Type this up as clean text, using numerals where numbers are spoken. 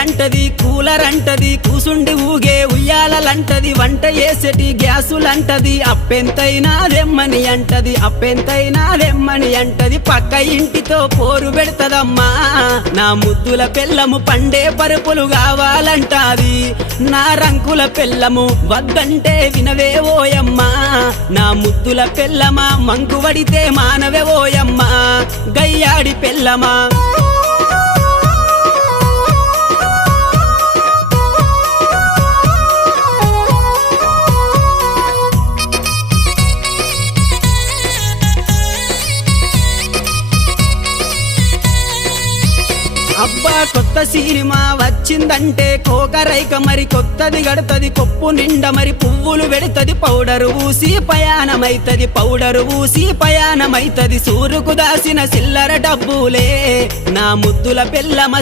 అంటది కూలర్ అంటది కూసుండి ఊగే ఉయ్యాలంటది వంట చేసేటి గ్యాసులంటది అప్పెంతైనా దెమ్మని అంటది అప్పెంతైనా దెమ్మని అంటది పక్క ఇంటితో పోరు పెడతదమ్మా నా ముద్దుల పెళ్ళము పండే పరుపులు కావాలంటాది నా రంకుల పెళ్ళము వద్దంటే వినవే ఓయమ్మా నా ముద్దుల పెళ్ళమా మంకు వడితే మానవే ఓయమ్మా గయ్యాడి పెళ్ళమా అబ్బా కొత్త సినిమా వచ్చిందంటే కోకరైక మరి కొత్తది గడతది కొప్పు నిండా మరి పువ్వులు పెడతది పౌడరు ఊసి పయానమైతది పౌడరు ఊసి పయానమైతది సూరుకు దాసిన చిల్లర డబ్బులే నా ముద్దుల పెళ్ళమ